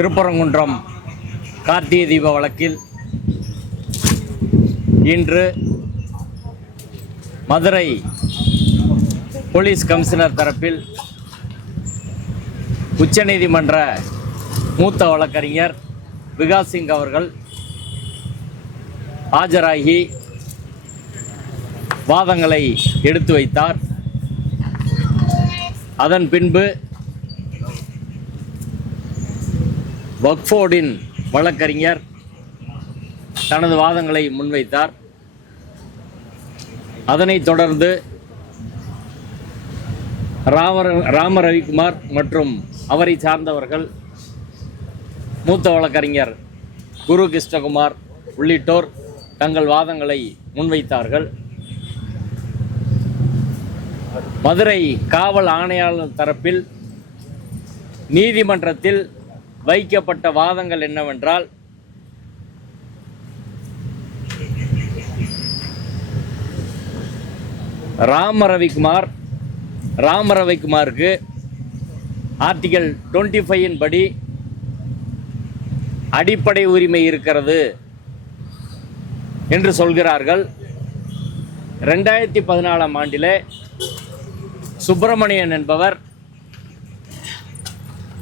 திருப்பரங்குன்றம் கார்த்திகை தீப வழக்கில் இன்று மதுரை போலீஸ் கமிஷனர் தரப்பில் உச்சநீதிமன்ற மூத்த வழக்கறிஞர் விகாஸ் சிங் அவர்கள் ஆஜராகி வாதங்களை எடுத்து வைத்தார். அதன் பின்பு வக்ஃப் போர்டின் வழக்கறிஞர் தனது வாதங்களை முன்வைத்தார். அதனைத் தொடர்ந்து ராம ரவிக்குமார் மற்றும் அவரை சார்ந்தவர்கள், மூத்த வழக்கறிஞர் குரு கிருஷ்ணகுமார் உள்ளிட்டோர் தங்கள் வாதங்களை முன்வைத்தார்கள். மதுரை காவல் ஆணையாளர் தரப்பில் நீதிமன்றத்தில் வைக்கப்பட்ட வாதங்கள் என்னவென்றால், ராம ரவிக்குமாருக்கு ஆர்டிகல் 25 படி அடிப்படை உரிமை இருக்கிறது என்று சொல்கிறார்கள். 2014 ஆண்டிலே சுப்பிரமணியன் என்பவர்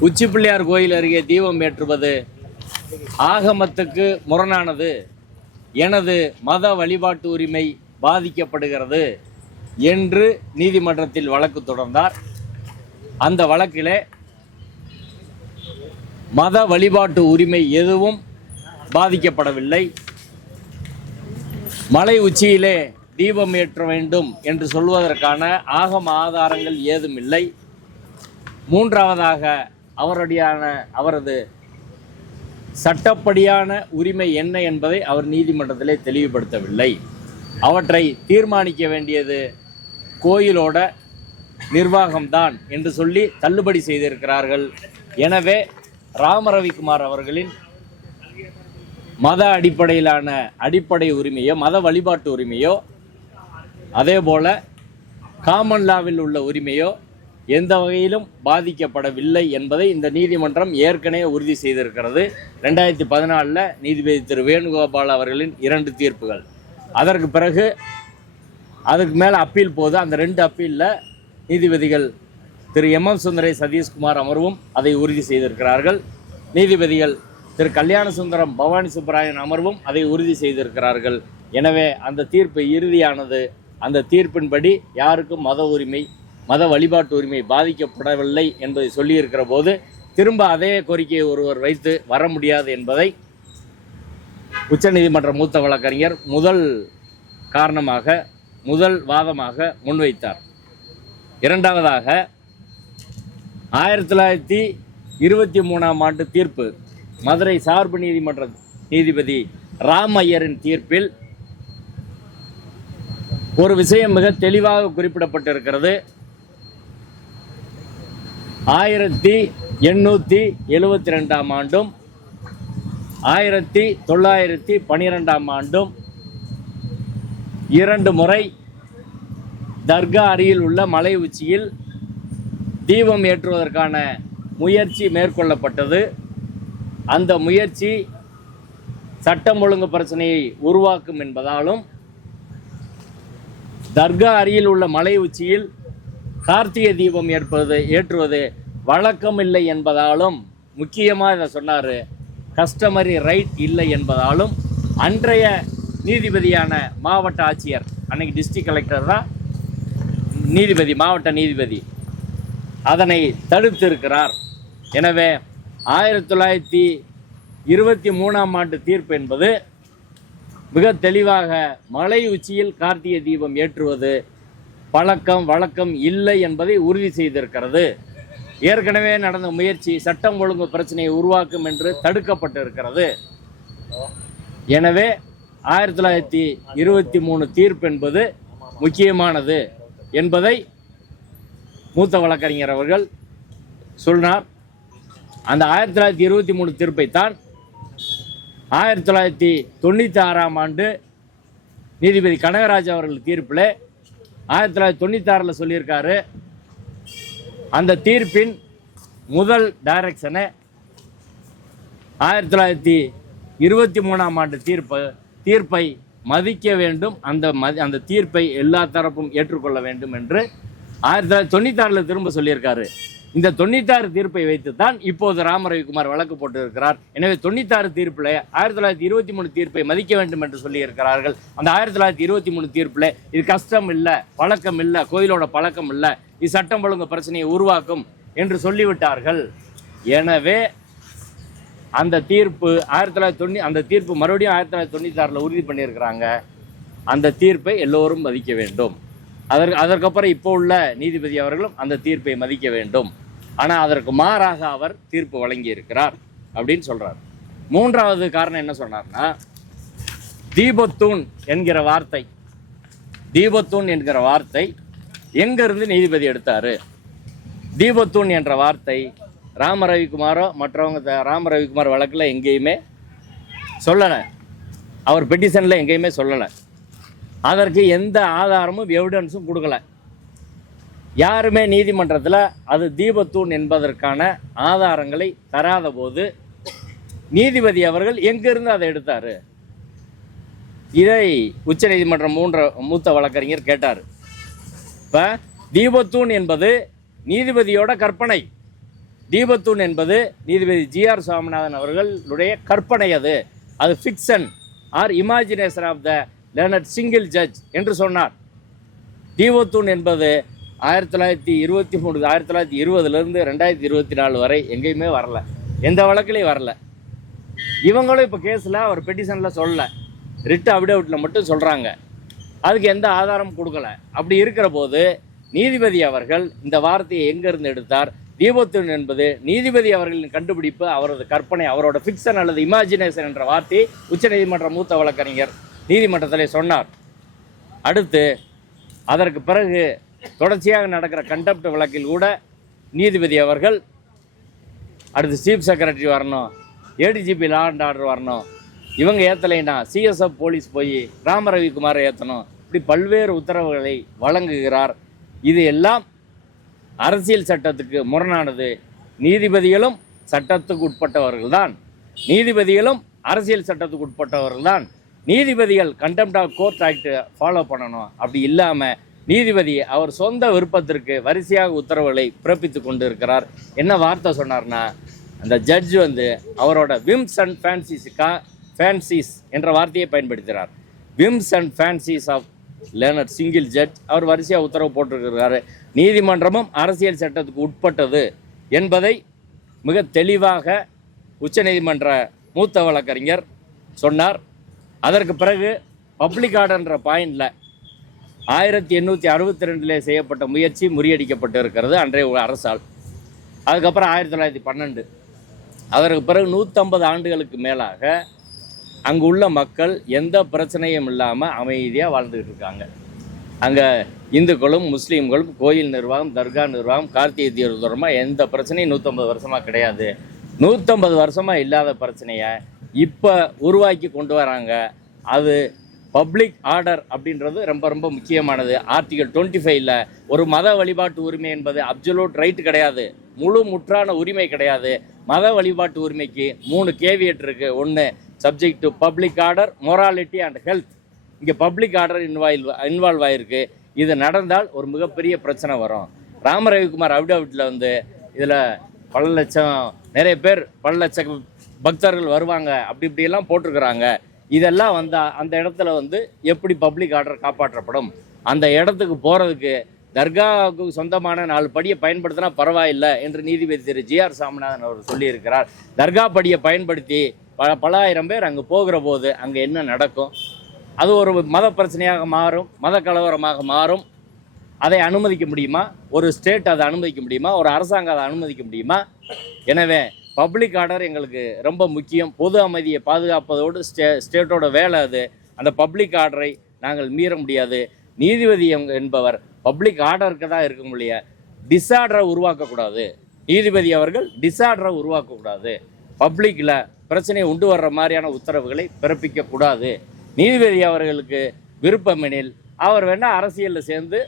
உச்சிப்பிள்ளையார் கோயில் அருகே தீபம் ஏற்றுவது ஆகமத்துக்கு முரணானது, எனது மத வழிபாட்டு உரிமை பாதிக்கப்படுகிறது என்று நீதிமன்றத்தில் வழக்கு தொடர்ந்தார். அந்த வழக்கிலே மத வழிபாட்டு உரிமை எதுவும் பாதிக்கப்படவில்லை. மலை உச்சியிலே தீபம் ஏற்ற வேண்டும் என்று சொல்வதற்கான ஆகம ஆதாரங்கள் ஏதும் இல்லை. மூன்றாவதாக அவரது சட்டப்படியான உரிமை என்ன என்பதை அவர் நீதிமன்றத்திலே தெளிவுபடுத்தவில்லை. அவற்றை தீர்மானிக்க வேண்டியது கோயிலோட நிர்வாகம்தான் என்று சொல்லி தள்ளுபடி செய்திருக்கிறார்கள். எனவே ராம ரவிக்குமார் அவர்களின் மத அடிப்படையிலான அடிப்படை உரிமையோ மத வழிபாட்டு உரிமையோ அதேபோல காமன் லாவில் உள்ள உரிமையோ எந்த வகையிலும் பாதிக்கப்படவில்லை என்பதை இந்த நீதிமன்றம் ஏற்கனவே உறுதி செய்திருக்கிறது. 2014 நீதிபதி திரு வேணுகோபால் அவர்களின் 2 தீர்ப்புகள். அதற்கு பிறகு அதுக்கு மேலே அப்பீல் போது அந்த 2 அப்பீலில் நீதிபதிகள் திரு MM சுந்தரேஷ் சதீஷ்குமார் அமர்வும் அதை உறுதி செய்திருக்கிறார்கள். நீதிபதிகள் திரு கல்யாண சுந்தரம் பவானி சுப்பராயன் அமர்வும் அதை உறுதி செய்திருக்கிறார்கள். எனவே அந்த தீர்ப்பு இறுதியானது. அந்த தீர்ப்பின்படி யாருக்கும் மத வழிபாட்டு உரிமை பாதிக்கப்படவில்லை என்பதை சொல்லியிருக்கிற போது திரும்ப அதே கோரிக்கையை ஒருவர் வைத்து வர முடியாது என்பதை உச்சநீதிமன்ற மூத்த வழக்கறிஞர் முதல் வாதமாக முன்வைத்தார். இரண்டாவதாக 1923 ஆண்டு தீர்ப்பு மதுரை சார்பு நீதிமன்ற நீதிபதி ராம் ஐயரின் தீர்ப்பில் ஒரு விஷயம் மிக தெளிவாக குறிப்பிடப்பட்டிருக்கிறது. 1872 ஆண்டும் 1912 ஆண்டும் 2 முறை தர்கா அருகில் உள்ள மலை உச்சியில் தீபம் ஏற்றுவதற்கான முயற்சி மேற்கொள்ளப்பட்டது. அந்த முயற்சி சட்டம் ஒழுங்கு பிரச்சனையை உருவாக்கும் என்பதாலும் தர்கா அருகில் உள்ள மலை உச்சியில் கார்த்திகை தீபம் ஏற்றுவது வழக்கமில்லை என்பதாலும், முக்கியமாக இதை சொன்னார், கஸ்டமரி ரைட் இல்லை என்பதாலும் அன்றைய நீதிபதியான மாவட்ட ஆட்சியர், அன்னைக்கு டிஸ்ட்ரிக்ட் கலெக்டர் தான் நீதிபதி, மாவட்ட நீதிபதி, அதனை தடுத்திருக்கிறார். எனவே 1923 ஆண்டு தீர்ப்பு என்பது மிக தெளிவாக மலை உச்சியில் கார்த்திகை தீபம் ஏற்றுவது வழக்கம் இல்லை என்பதை உறுதி செய்திருக்கிறது. ஏற்கனவே நடந்த முயற்சி சட்டம் ஒழுங்கு பிரச்சனையை உருவாக்கும் என்று தடுக்கப்பட்டிருக்கிறது. எனவே 1923 தீர்ப்பு என்பது முக்கியமானது என்பதை மூத்த வழக்கறிஞர் அவர்கள் சொன்னார். அந்த 1923 தீர்ப்பைத்தான் 1996 ஆண்டு நீதிபதி கனகராஜ் அவர்கள் தீர்ப்பில் 1996 சொல்லியிருக்காரு. அந்த தீர்ப்பின் முதல் டைரக்ஷனை 1923ஆம் ஆண்டு தீர்ப்பை மதிக்க வேண்டும், அந்த தீர்ப்பை எல்லா தரப்பும் ஏற்றுக்கொள்ள வேண்டும் என்று 1996 திரும்ப சொல்லியிருக்காரு. இந்த 96 தீர்ப்பை வைத்துத்தான் இப்போது ராமரவிக்குமார் வழக்கு போட்டிருக்கிறார். எனவே 96 தீர்ப்பில் 1923 தீர்ப்பை மதிக்க வேண்டும் என்று சொல்லி இருக்கிறார்கள். அந்த 1923 தீர்ப்பில் இது கஷ்டம் இல்லை, பழக்கம் இல்லை, கோயிலோட பழக்கம் இல்லை, இது சட்டம் ஒழுங்கு பிரச்சனையை உருவாக்கும் என்று சொல்லிவிட்டார்கள். எனவே அந்த தீர்ப்பு அந்த தீர்ப்பு மறுபடியும் 1996 உறுதி பண்ணியிருக்கிறாங்க. அந்த தீர்ப்பை எல்லோரும் மதிக்க வேண்டும். அதற்கப்புறம் இப்போ உள்ள நீதிபதி அவர்களும் அந்த தீர்ப்பை மதிக்க வேண்டும். ஆனால் அதற்கு மாறாக அவர் தீர்ப்பு வழங்கி இருக்கிறார் அப்படின்னு சொல்றார். மூன்றாவது காரணம் என்ன சொன்னார்னா, தீபத்தூண் என்கிற வார்த்தை எங்கிருந்து நீதிபதி எடுத்தாரு? தீபத்தூண் என்ற வார்த்தை ராமரவிக்குமாரோ மற்றவங்க ராமரவிக்குமார் வழக்கில் எங்கேயுமே சொல்லலை, அவர் பெட்டிஷனில் எங்கேயுமே சொல்லலை. அதற்கு எந்த ஆதாரமும் எவிடன்ஸும் கொடுக்கல. யாருமே நீதிமன்றத்தில் அது தீபத்தூண் என்பதற்கான ஆதாரங்களை தராத போது நீதிபதி அவர்கள் எங்கிருந்து அதை எடுத்தார்? இதை உச்சநீதிமன்றம் மூத்த வழக்கறிஞர் கேட்டார். இப்போ தீபத்தூண் என்பது நீதிபதியோட கற்பனை. தீபத்தூண் என்பது நீதிபதி GR சுவாமிநாதன் அவர்களுடைய கற்பனை. அது fiction or imagination of the learned single judge என்று சொன்னார். தீபத்தூண் என்பது 1923 1920 2024 வரை எங்கேயுமே வரல, எந்த வழக்கிலையும் வரல. இவங்களும் இப்போ கேஸில் அவர் பெட்டிஷனில் சொல்லலை, ரிட் அபிடவிட்டில் மட்டும் சொல்கிறாங்க. அதுக்கு எந்த ஆதாரம் கொடுக்கல. அப்படி இருக்கிற போது நீதிபதி அவர்கள் இந்த வார்த்தையை எங்கேருந்து எடுத்தார்? தீபத்தூண் என்பது நீதிபதி அவர்களின் கண்டுபிடிப்பு, அவரது கற்பனை, அவரோட ஃபிக்ஷன் அல்லது இமேஜினேஷன் என்ற வார்த்தையை உச்சநீதிமன்ற மூத்த வழக்கறிஞர் நீதிமன்றத்தில் சொன்னார். அடுத்து அதற்கு பிறகு தொடர்ச்சியாக நடக்கிற கண்டெம்ட் வழக்கில் கூட நீதிபதி அவர்கள் அடுத்து சீஃப் செக்ரட்டரி வரணும், ADGP லா அண்ட் ஆர்டர் வரணும், இவங்க ஏற்றலைன்னா CSF போலீஸ் போய் ராமரவிக்குமாரை ஏற்றணும், இப்படி பல்வேறு உத்தரவுகளை வழங்குகிறார். இது எல்லாம் அரசியல் சட்டத்துக்கு முரணானது. நீதிபதிகளும் சட்டத்துக்கு உட்பட்டவர்கள் தான், நீதிபதிகளும் அரசியல் சட்டத்துக்கு உட்பட்டவர்கள் தான். நீதிபதிகள் contempt of court act follow பண்ணணும். அப்படி இல்லாமல் நீதிபதி அவர் சொந்த விருப்பத்திற்கு வரிசையாக உத்தரவுகளை பிறப்பித்து கொண்டு இருக்கிறார். என்ன வார்த்தை சொன்னார்னா, அந்த ஜட்ஜ் அவரோட விம்ஸ் அண்ட் ஃபேன்சிஸ் என்ற வார்த்தையை பயன்படுத்துகிறார். Whims and fancies of learned single judge. அவர் வரிசையாக உத்தரவு போட்டிருக்கிறாரு. நீதிமன்றமும் அரசியல் சட்டத்துக்கு உட்பட்டது என்பதை மிக தெளிவாக உச்சநீதிமன்ற மூத்த வழக்கறிஞர் சொன்னார். அதற்கு பிறகு பப்ளிக் ஆர்டர்ன்ற பாயிண்டில் 1862 செய்யப்பட்ட முயற்சி முறியடிக்கப்பட்டு இருக்கிறது அன்றைய அரசால். அதுக்கப்புறம் 1912. அதற்கு பிறகு 150 ஆண்டுகளுக்கு மேலாக அங்கு உள்ள மக்கள் எந்த பிரச்சனையும் இல்லாமல் அமைதியாக வாழ்ந்துக்கிட்டு இருக்காங்க. அங்கே இந்துக்களும் முஸ்லீம்களும் கோயில் நிர்வாகம், தர்கா நிர்வாகம், கார்த்திகை தீர்த்தமாக எந்த பிரச்சனையும் 150 வருஷமாக கிடையாது. 150 வருஷமாக இல்லாத பிரச்சனையை இப்போ உருவாக்கி கொண்டு வராங்க. அது பப்ளிக் ஆர்டர் அப்படின்றது ரொம்ப ரொம்ப முக்கியமானது. ஆர்டிகல் 25ல் ஒரு மத வழிபாட்டு உரிமை என்பது அப்சல்யூட் ரைட் கிடையாது, முற்றான உரிமை கிடையாது. மத வழிபாட்டு உரிமைக்கு 3 கேவியட் இருக்குது. ஒன்று, subject to public order, morality and health. இங்கே பப்ளிக் ஆர்டர் இன்வால்வ் ஆகிருக்கு. இது நடந்தால் ஒரு மிகப்பெரிய பிரச்சனை வரும். ராமரவிக்குமார் அபிடவிட்டில் இதில் பல லட்சம் நிறைய பேர், பல லட்சம் பக்தர்கள் வருவாங்க, அப்படி இப்படியெல்லாம் போட்டிருக்கிறாங்க. இதெல்லாம் அந்த இடத்துல எப்படி பப்ளிக் ஆர்டர் காப்பாற்றப்படும்? அந்த இடத்துக்கு போகிறதுக்கு தர்காவுக்கு சொந்தமான 4 படியை பயன்படுத்தினா பரவாயில்லை என்று நீதிபதி திரு GR சாமிநாதன் அவர் சொல்லியிருக்கிறார். தர்கா படியை பயன்படுத்தி பல ஆயிரம் பேர் அங்கே போகிற போது அங்கே என்ன நடக்கும்? அது ஒரு மத பிரச்சனையாக மாறும், மத கலவரமாக மாறும். அதை அனுமதிக்க முடியுமா? ஒரு ஸ்டேட் அதை அனுமதிக்க முடியுமா? ஒரு அரசாங்கம் அதை அனுமதிக்க முடியுமா? எனவே பப்ளிக் ஆர்டர் எங்களுக்கு ரொம்ப முக்கியம். பொது அமைதியை பாதுகாப்பதோடு ஸ்டேட்டோட வேலை அது. அந்த பப்ளிக் ஆர்டரை நாங்கள் மீற முடியாது. நீதிபதி என்பவர் பப்ளிக் ஆர்டருக்கு தான் இருக்க முடியாது, டிஸார்டரை உருவாக்கக்கூடாது. நீதிபதி அவர்கள் டிஸார்டரை உருவாக்கக்கூடாது. பப்ளிக்கில் பிரச்சனையை உண்டு வர்ற மாதிரியான உத்தரவுகளை பிறப்பிக்கக்கூடாது. நீதிபதி அவர்களுக்கு விருப்பமெனில் அவர் வேணால் அரசியலில் சேர்ந்து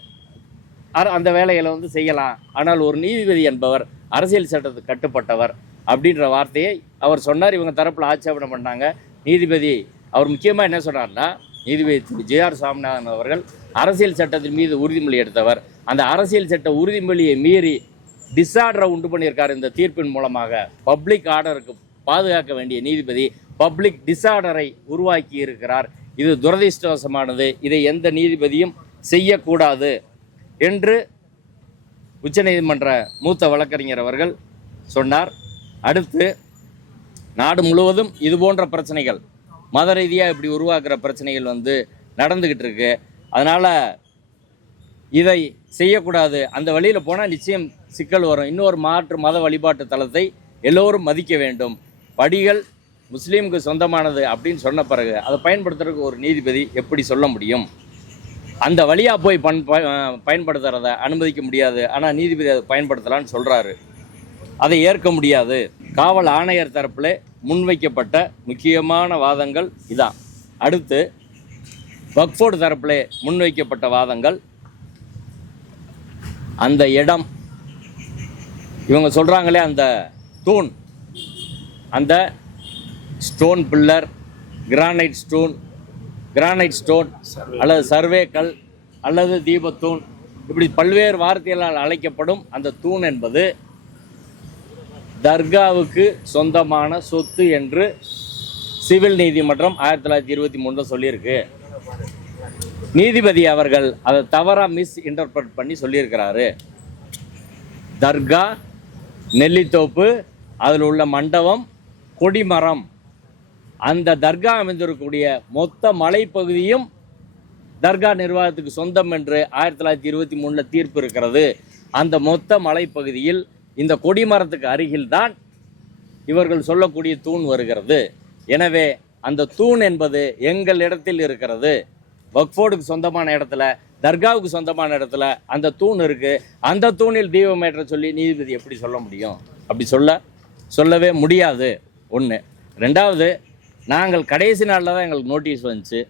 அந்த வேலைகளை செய்யலாம். ஆனால் ஒரு நீதிபதி என்பவர் அரசியல் சட்டத்துக்கு கட்டுப்பட்டவர். அப்படின்ற வார்த்தையை அவர் சொன்னார். இவங்க தரப்பில் ஆட்சேபனை பண்ணாங்க. நீதிபதி அவர் முக்கியமாக என்ன சொன்னார்னா, நீதிபதி திரு ஜே.ஆர். சாமிநாதன் அவர்கள் அரசியல் சட்டத்தின் மீது உறுதிமொழி எடுத்தவர். அந்த அரசியல் சட்ட உறுதிமொழியை மீறி டிஸார்டரை உண்டு பண்ணியிருக்கார். இந்த தீர்ப்பின் மூலமாக பப்ளிக் ஆர்டருக்கு பாதுகாக்க வேண்டிய நீதிபதி பப்ளிக் டிஸார்டரை உருவாக்கி இருக்கிறார். இது துரதிர்ஷ்டவசமானது. இதை எந்த நீதிபதியும் செய்யக்கூடாது என்று உச்சநீதிமன்ற மூத்த வழக்கறிஞர் அவர்கள் சொன்னார். அடுத்து நாடு முழுவதும் இது போன்ற பிரச்சனைகள், மத ரீதியாக இப்படி உருவாக்குற பிரச்சனைகள் நடந்துக்கிட்டு இருக்கு. அதனால் இதை செய்யக்கூடாது. அந்த வழியில் போனால் நிச்சயம் சிக்கல் வரும். இன்னொரு மாற்று மத வழிபாட்டு தலத்தை எல்லோரும் மதிக்க வேண்டும். படிகள் முஸ்லீமுக்கு சொந்தமானது அப்படின்னு சொன்ன பிறகு அதை பயன்படுத்துறதுக்கு ஒரு நீதிபதி எப்படி சொல்ல முடியும்? அந்த வழியாக போய் பயன்படுத்துகிறத அனுமதிக்க முடியாது. ஆனால் நீதிபதி அதை பயன்படுத்தலான்னு சொல்கிறாரு. அதை ஏற்க முடியாது. காவல் ஆணையர் தரப்பில் முன்வைக்கப்பட்ட முக்கியமான வாதங்கள் இதான். அடுத்து வக்ஃபோர்டு தரப்பில் முன்வைக்கப்பட்ட வாதங்கள், அந்த இடம் இவங்க சொல்கிறாங்களே, அந்த தூண், அந்த ஸ்டோன் பில்லர், கிரானைட் ஸ்டோன் அல்லது சர்வேக்கல் அல்லது தீபத்தூண், இப்படி பல்வேறு வார்த்தைகளால் அழைக்கப்படும் அந்த தூண் என்பது தர்காவுக்கு சொந்தமான சொத்து என்று சிவில் நீதிமன்றம் 1923 சொல்லியிருக்கு. நீதிபதி அவர்கள் அதை தவறாக மிஸ் இன்டர்பிரட் பண்ணி சொல்லியிருக்கிறாரு. தர்கா, நெல்லித்தோப்பு, அதில் உள்ள மண்டபம், கொடிமரம், அந்த தர்கா அமைந்திருக்கக்கூடிய மொத்த மலைப்பகுதியும் தர்கா நிர்வாகத்துக்கு சொந்தம் என்று 1923 தீர்ப்பு இருக்கிறது. அந்த மொத்த மலைப்பகுதியில் இந்த கொடிமரத்துக்கு அருகில்தான் இவர்கள் சொல்லக்கூடிய தூண் வருகிறது. எனவே அந்த தூண் என்பது எங்கள் இடத்தில் இருக்கிறது. வக்ஃபோர்டுக்கு சொந்தமான இடத்துல, தர்காவுக்கு சொந்தமான இடத்துல அந்த தூண் இருக்கு. அந்த தூணில் தீபமேற்ற சொல்லி நீதிபதி எப்படி சொல்ல முடியும்? அப்படி சொல்லவே முடியாது. ஒன்று. ரெண்டாவது, நாங்கள் கடைசி நாளில் தான் எங்களுக்கு நோட்டீஸ் வந்துச்சு.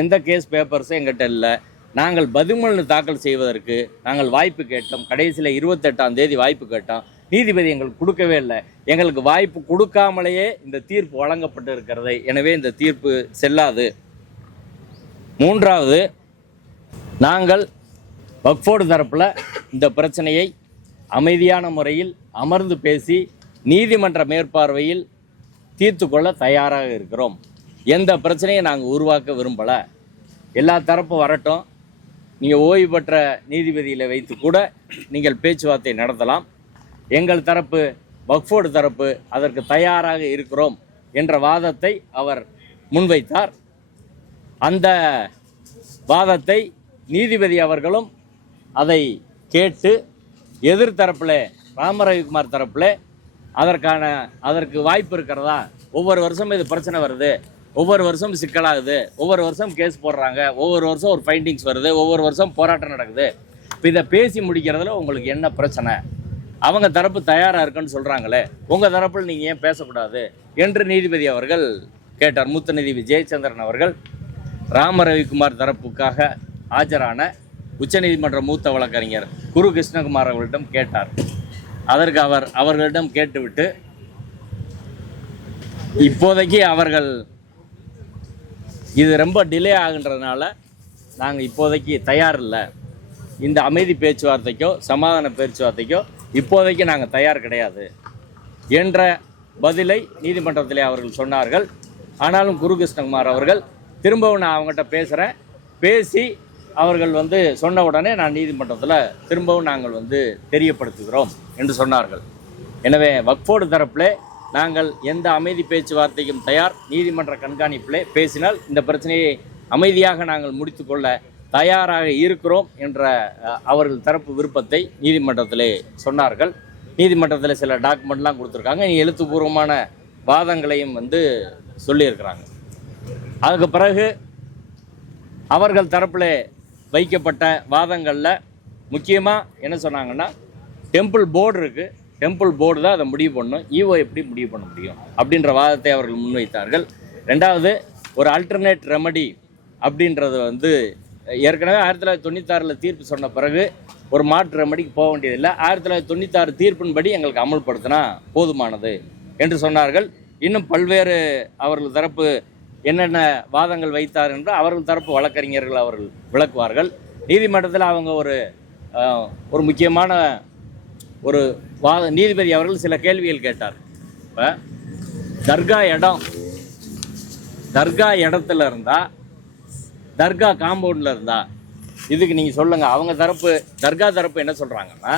எந்த கேஸ் பேப்பர்ஸும் எங்கிட்ட இல்லை. நாங்கள் பதிமூணு தாக்கல் செய்வதற்கு நாங்கள் வாய்ப்பு கேட்டோம். கடைசியில் 28ஆம் தேதி வாய்ப்பு கேட்டோம். நீதிபதி எங்களுக்கு கொடுக்கவே இல்லை. எங்களுக்கு வாய்ப்பு கொடுக்காமலேயே இந்த தீர்ப்பு வழங்கப்பட்டு இருக்கிறது. எனவே இந்த தீர்ப்பு செல்லாது. மூன்றாவது, நாங்கள் வக்ஃபோர்டு தரப்பில் இந்த பிரச்சனையை அமைதியான முறையில் அமர்ந்து பேசி நீதிமன்ற மேற்பார்வையில் தீர்த்து கொள்ள தயாராக இருக்கிறோம். எந்த பிரச்சனையை நாங்கள் உருவாக்க விரும்பலை. எல்லா தரப்பும் வரட்டும். நீங்கள் ஓய்வு பெற்ற நீதிபதியில் வைத்து கூட நீங்கள் பேச்சுவார்த்தை நடத்தலாம். எங்கள் தரப்பு, வக்ஃபோர்டு தரப்பு அதற்கு தயாராக இருக்கிறோம் என்ற வாதத்தை அவர் முன்வைத்தார். அந்த வாதத்தை நீதிபதி அவர்களும் அதை கேட்டு எதிர்த்தரப்பில் ராமரவிக்குமார் தரப்பில் அதற்கு வாய்ப்பு இருக்கிறதா, ஒவ்வொரு வருஷம் இது பிரச்சனை வருது, ஒவ்வொரு வருஷம் சிக்கலாகுது, ஒவ்வொரு வருஷம் கேஸ் போடுறாங்க, ஒவ்வொரு வருஷம் ஒரு ஃபைண்டிங்ஸ் வருது, ஒவ்வொரு வருஷம் போராட்டம் நடக்குது, இப்போ இதை பேசி முடிக்கிறதுல உங்களுக்கு என்ன பிரச்சனை? அவங்க தரப்பு தயாராக இருக்குன்னு சொல்கிறாங்களே, உங்கள் தரப்பில் நீங்கள் ஏன் பேசக்கூடாது என்று நீதிபதி அவர்கள் கேட்டார். மூத்த நீதிபதி ஜெயச்சந்திரன் அவர்கள் ராமரவிக்குமார் தரப்புக்காக ஆஜரான உச்சநீதிமன்ற மூத்த வழக்கறிஞர் குரு கிருஷ்ணகுமார் அவர்களிடம் கேட்டார். அதற்கு அவர்களிடம் கேட்டுவிட்டு, இப்போதைக்கு அவர்கள் இது ரொம்ப டிலே ஆகுன்றதுனால நாங்கள் இப்போதைக்கு தயார் இல்லை, இந்த அமைதி பேச்சுவார்த்தைக்கோ சமாதான பேச்சுவார்த்தைக்கோ இப்போதைக்கு நாங்கள் தயார் கிடையாது என்ற பதிலை நீதிமன்றத்திலே அவர்கள் சொன்னார்கள். ஆனாலும் குரு கிருஷ்ணகுமார் அவர்கள் திரும்பவும் நான் அவங்ககிட்ட பேசுகிறேன், பேசி அவர்கள் சொன்ன உடனே நான் நீதிமன்றத்தில் திரும்பவும் நாங்கள் தெரியப்படுத்துகிறோம் என்று சொன்னார்கள். எனவே வக்ஃபோர்டு தரப்பிலே நாங்கள் எந்த அமைதி பேச்சுவார்த்தைக்கும் தயார். நீதிமன்ற கண்காணிப்பிலே பேசினால் இந்த பிரச்சனையை அமைதியாக நாங்கள் முடித்து கொள்ள தயாராக இருக்கிறோம் என்ற அவர்கள் தரப்பு விருப்பத்தை நீதிமன்றத்திலே சொன்னார்கள். நீதிமன்றத்தில் சில டாக்குமெண்ட்லாம் கொடுத்துருக்காங்க. எழுத்துப்பூர்வமான வாதங்களையும் சொல்லியிருக்கிறாங்க. அதுக்கு பிறகு அவர்கள் தரப்பில் வைக்கப்பட்ட வாதங்களில் முக்கியமாக என்ன சொன்னாங்கன்னா, டெம்பிள் போர்டு இருக்குது, டெம்பிள் போர்டு தான் அதை முடிவு பண்ணணும், ஈஓ எப்படி முடிவு பண்ண முடியும் அப்படின்ற வாதத்தை அவர்கள் முன்வைத்தார்கள். ரெண்டாவது, ஒரு அல்டர்னேட் ரெமடி அப்படின்றது ஏற்கனவே 1996 தீர்ப்பு சொன்ன பிறகு ஒரு மாற்று ரெமடிக்கு போக வேண்டியதில்லை. 1996 தீர்ப்பின்படி எங்களுக்கு அமல்படுத்தினா போதுமானது என்று சொன்னார்கள். இன்னும் பல்வேறு அவர்கள் தரப்பு என்னென்ன வாதங்கள் வைத்தார் என்று அவர்கள் தரப்பு வழக்கறிஞர்கள் அவர்கள் விளக்குவார்கள். நீதிமன்றத்தில் அவங்க ஒரு முக்கியமான ஒரு நீதிபதி அவர்கள் சில கேள்விகள் கேட்டார். இப்போ தர்கா இடத்துல இருந்தா, தர்கா காம்பவுண்டில் இருந்தா, இதுக்கு நீங்கள் சொல்லுங்கள். அவங்க தரப்பு, தர்கா தரப்பு என்ன சொல்கிறாங்கன்னா,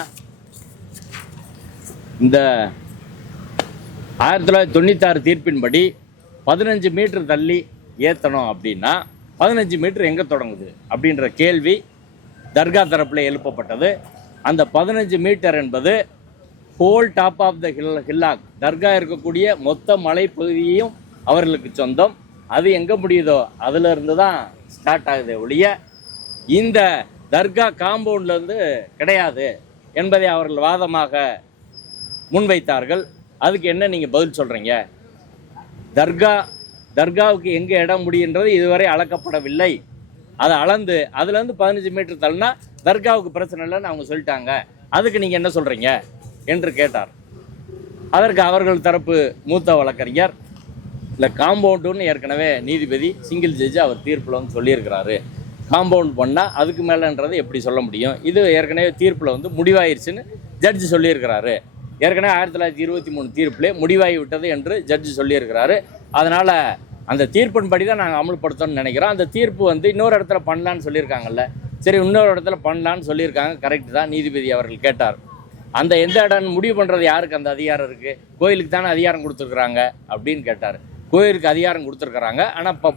இந்த 1996 தீர்ப்பின்படி 15 மீட்டர் தள்ளி ஏற்றணும் அப்படின்னா 15 மீட்டர் எங்கே தொடங்குது அப்படின்ற கேள்வி தர்கா தரப்பில் எழுப்பப்பட்டது. அந்த 15 மீட்டர் என்பது whole top of the hillock, தர்கா இருக்கக்கூடிய மொத்த மலைப்பகுதியும் அவர்களுக்கு சொந்தம். அது எங்கே முடியுதோ அதில் இருந்து தான் ஸ்டார்ட் ஆகுது ஒழிய இந்த தர்கா காம்பவுண்ட்லேருந்து கிடையாது என்பதை அவர்கள் வாதமாக முன்வைத்தார்கள். அதுக்கு என்ன நீங்கள் பதில் சொல்கிறீங்க? தர்காவுக்கு எங்கே இடம் முடியுன்றது இதுவரை அளக்கப்படவில்லை. அதை அளந்து அதுலேருந்து 15 மீட்டர் தள்ளினா தர்காவுக்கு பிரச்சனை இல்லைன்னு அவங்க சொல்லிட்டாங்க. அதுக்கு நீங்கள் என்ன சொல்கிறீங்க என்று கேட்டார். அதற்கு அவர்கள் தரப்பு மூத்த வழக்கறிஞர், இல்லை காம்பவுண்டுன்னு ஏற்கனவே நீதிபதி சிங்கிள் ஜட்ஜு அவர் தீர்ப்பில் வந்து சொல்லியிருக்கிறாரு. காம்பவுண்ட் பண்ணால் அதுக்கு மேலேன்றது எப்படி சொல்ல முடியும்? இது ஏற்கனவே தீர்ப்பில் வந்து முடிவாயிருச்சுன்னு ஜட்ஜு சொல்லியிருக்கிறாரு. ஏற்கனவே 1923 தீர்ப்பிலே முடிவாகி விட்டது என்று ஜட்ஜு சொல்லியிருக்கிறாரு. அதனால் அந்த தீர்ப்பின்படி தான் நாங்கள் அமல்படுத்தணும்னு நினைக்கிறோம். அந்த தீர்ப்பு வந்து இன்னொரு இடத்துல பண்ணலான்னு சொல்லியிருக்காங்கல்ல, சரி இன்னொரு இடத்துல பண்ணலான்னு சொல்லியிருக்காங்க, கரெக்டு தான். நீதிபதி அவர்கள் கேட்டார், அந்த எந்த இடம் முடிவு பண்ணுறது யாருக்கு அந்த அதிகாரம் இருக்குது? கோயிலுக்கு தானே அதிகாரம் கொடுத்துருக்குறாங்க அப்படின்னு கேட்டார். கோயிலுக்கு அதிகாரம் கொடுத்துருக்குறாங்க, ஆனால் இப்போ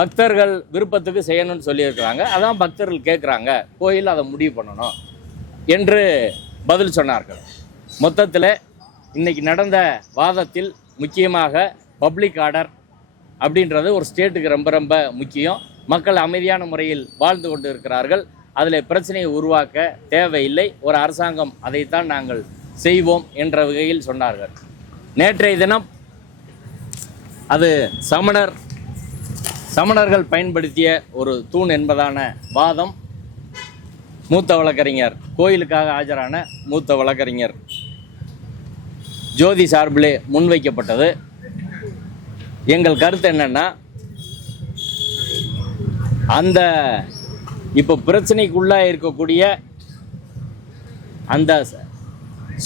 பக்தர்கள் விருப்பத்துக்கு செய்யணும்னு சொல்லியிருக்கிறாங்க. அதான் பக்தர்கள் கேட்குறாங்க, கோயில் அதை முடிவு பண்ணணும் என்று பதில் சொன்னார்கள். மொத்தத்தில் இன்றைக்கி நடந்த வாதத்தில் முக்கியமாக பப்ளிக் ஆர்டர் அப்படின்றது ஒரு ஸ்டேட்டுக்கு ரொம்ப ரொம்ப முக்கியம். மக்கள் அமைதியான முறையில் வாழ்ந்து கொண்டு இருக்கிறார்கள். அதில் பிரச்சனையை உருவாக்க தேவையில்லை. ஒரு அரசாங்கம் அதைத்தான் நாங்கள் செய்வோம் என்ற வகையில் சொன்னார்கள். நேற்றைய தினம் அது சமணர்கள் பயன்படுத்திய ஒரு தூண் என்பதான வாதம் மூத்த வழக்கறிஞர், கோயிலுக்காக ஆஜரான மூத்த வழக்கறிஞர் ஜோதி சார்பிலே முன்வைக்கப்பட்டது. எங்கள் கருத்து என்னன்னா, அந்த இப்போ பிரச்சனைக்குள்ளாக இருக்கக்கூடிய அந்த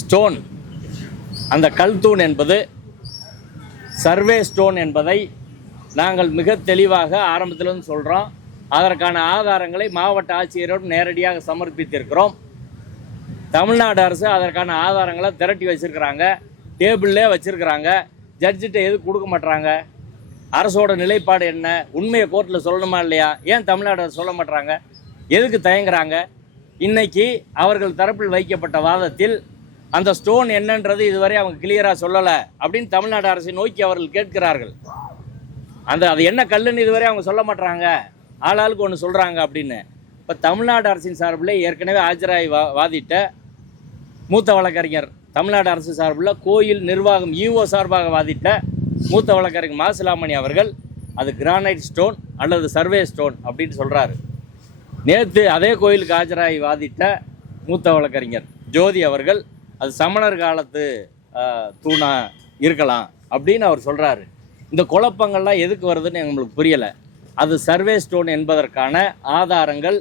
ஸ்டோன், அந்த கல் தூண் என்பது சர்வே ஸ்டோன் என்பதை நாங்கள் மிக தெளிவாக ஆரம்பத்திலிருந்து சொல்கிறோம். அதற்கான ஆதாரங்களை மாவட்ட ஆட்சியரோடு நேரடியாக சமர்ப்பித்திருக்கிறோம். தமிழ்நாடு அரசு அதற்கான ஆதாரங்களை திரட்டி வச்சுருக்கிறாங்க, டேபிள்லே வச்சுருக்கிறாங்க. ஜட்ஜிட்ட எது கொடுக்க மாட்டுறாங்க? அரசோட நிலைப்பாடு என்ன? உண்மையை கோர்ட்டில் சொல்லணுமா இல்லையா? ஏன் தமிழ்நாடு அரசு சொல்ல மாட்டுறாங்க? எதுக்கு தயங்குறாங்க? இன்னைக்கு அவர்கள் தரப்பில் வைக்கப்பட்ட வாதத்தில் அந்த ஸ்டோன் என்னன்றது இதுவரை அவங்க கிளியராக சொல்லலை அப்படின்னு தமிழ்நாடு அரசை நோக்கி அவர்கள் கேட்கிறார்கள். அது என்ன கல்லுன்னு இதுவரை அவங்க சொல்ல மாட்டுறாங்க, ஆளாளுக்கு ஒன்று சொல்கிறாங்க அப்படின்னு. இப்போ தமிழ்நாடு அரசின் சார்பில் ஏற்கனவே ஆஜராகி வாதிட்ட மூத்த வழக்கறிஞர், தமிழ்நாடு அரசு சார்பில் கோயில் நிர்வாகம் ஈஓ சார்பாக வாதிட்ட மூத்த வழக்கறிஞர் மாசிலாமணி அவர்கள் அது கிரானைட் ஸ்டோன் அல்லது சர்வே ஸ்டோன் அப்படின்னு சொல்கிறாரு. நேற்று அதே கோயிலுக்கு ஆஜராகி வாதிட்ட மூத்த வழக்கறிஞர் ஜோதி அவர்கள் அது சமணர் காலத்து தூணா இருக்கலாம் அப்படின்னு அவர் சொல்கிறாரு. இந்த குழப்பங்கள்லாம் எதுக்கு வருதுன்னு எங்களுக்கு புரியலை. அது சர்வே ஸ்டோன் என்பதற்கான ஆதாரங்கள்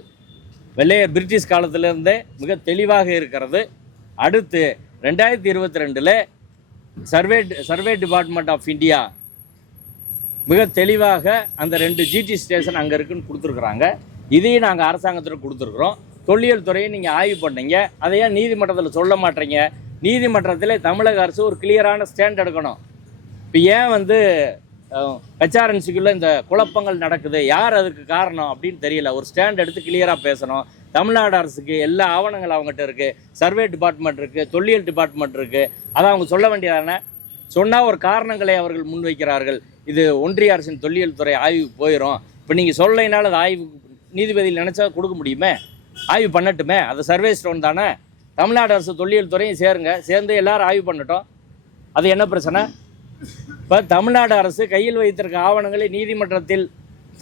வெள்ளையர் பிரிட்டிஷ் காலத்திலிருந்தே மிக தெளிவாக இருக்கிறது. அடுத்து 2022 சர்வே டிபார்ட்மெண்ட் ஆஃப் இந்தியா மிக தெளிவாக அந்த 2 ஜிடி ஸ்டேஷன் அங்கே இருக்குன்னு கொடுத்துருக்குறாங்க. இதையும் நாங்கள் அரசாங்கத்தில் கொடுத்துருக்குறோம். தொல்லியல் துறையை நீங்கள் ஆய்வு பண்ணீங்க, அதை ஏன் நீதிமன்றத்தில் சொல்ல மாட்டீங்க? நீதிமன்றத்தில் தமிழக அரசு ஒரு கிளியரான ஸ்டாண்ட் எடுக்கணும். இப்போ ஏன் ஹெச்ஆர்என்சிக்குள்ளே இந்த குழப்பங்கள் நடக்குது, யார் அதுக்கு காரணம் அப்படின்னு தெரியல. ஒரு ஸ்டாண்ட் எடுத்து கிளியராக பேசணும். தமிழ்நாடு அரசுக்கு எல்லா ஆவணங்கள் அவங்ககிட்ட இருக்குது, சர்வே டிபார்ட்மெண்ட் இருக்குது, தொல்லியல் டிபார்ட்மெண்ட் இருக்குது. அதை அவங்க சொல்ல வேண்டியதானே? சொன்னால் ஒரு காரணங்களை அவர்கள் முன்வைக்கிறார்கள். இது ஒன்றிய அரசின் தொல்லியல் துறை ஆய்வுக்கு போயிடும். இப்போ நீங்கள் சொல்லைனால அது ஆய்வு நீதிபதியில் நினச்சா கொடுக்க முடியுமே? ஆய்வு பண்ணட்டுமே, அது சர்வே ஸ்டோன் தானே. தமிழ்நாடு அரசு தொல்லியல் துறையும் சேர்ந்து எல்லாரும் ஆய்வு பண்ணட்டும். அது என்ன பிரச்சனை? இப்போ தமிழ்நாடு அரசு கையில் வைத்திருக்க ஆவணங்களை நீதிமன்றத்தில்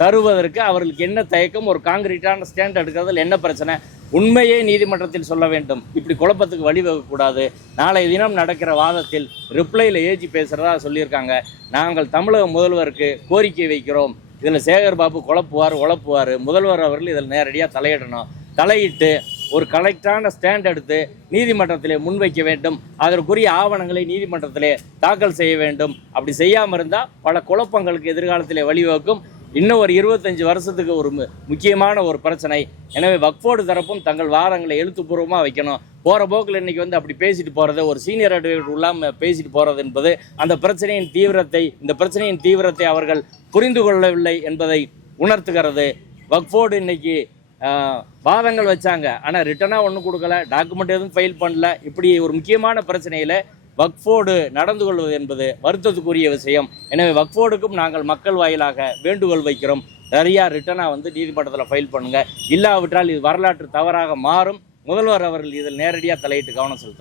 தருவதற்கு அவர்களுக்கு என்ன தயக்கம்? ஒரு காங்கிரீட்டான ஸ்டாண்ட் எடுக்கிறதுல என்ன பிரச்சனை? உண்மையை நீதிமன்றத்தில் சொல்ல வேண்டும். இப்படி குழப்பத்துக்கு வழிவகக்கூடாது. நாளைய தினம் நடக்கிற வாதத்தில் ரிப்ளையில் ஏஜி பேசுகிறதா சொல்லியிருக்காங்க. நாங்கள் தமிழக முதல்வருக்கு கோரிக்கை வைக்கிறோம், இதில் சேகர் பாபு உழப்புவார், முதல்வர் அவர்கள் இதில் நேரடியாக தலையிடணும், தலையிட்டு ஒரு கரெக்டான ஸ்டாண்ட் எடுத்து நீதிமன்றத்திலே முன்வைக்க வேண்டும், அதற்குரிய ஆவணங்களை நீதிமன்றத்திலே தாக்கல் செய்ய வேண்டும். அப்படி செய்யாமல் இருந்தால் பல குழப்பங்களுக்கு எதிர்காலத்திலே வழிவகுக்கும். இன்னும் ஒரு 25 வருஷத்துக்கு ஒரு முக்கியமான ஒரு பிரச்சனை. எனவே வக்ஃப் போர்டு தரப்பும் தங்கள் வாதங்களை எழுத்துப்பூர்வமாக வைக்கணும். போகிற போக்கில் இன்றைக்கி அப்படி பேசிட்டு போகிறது, ஒரு சீனியர் அட்வொகேட் இல்லாமல் பேசிட்டு போகிறது என்பது இந்த பிரச்சனையின் தீவிரத்தை அவர்கள் புரிந்து கொள்ளவில்லை என்பதை உணர்த்துகிறது. வக்ஃப் போர்டு இன்னைக்கு வாதங்கள் வச்சாங்க, ஆனால் ரிட்டனாக ஒன்றும் கொடுக்கல, டாக்குமெண்ட் எதுவும் ஃபைல் பண்ணல. இப்படி ஒரு முக்கியமான பிரச்சனையில் வக்ஃப் போர்டு நடந்து கொள்வது என்பது வருத்தத்துக்குரிய விஷயம். எனவே வக்ஃப் போர்டுக்கும் நாங்கள் மக்கள் வாயிலாக வேண்டுகோள் வைக்கிறோம், நிறையா ரிட்டனாக நீதிமன்றத்தில் ஃபைல் பண்ணுங்கள். இல்லாவிட்டால் இது வரலாற்று தவறாக மாறும். முதல்வர் அவர்கள் இதில் நேரடியாக தலையிட்டு கவனம் செலுத்தணும்.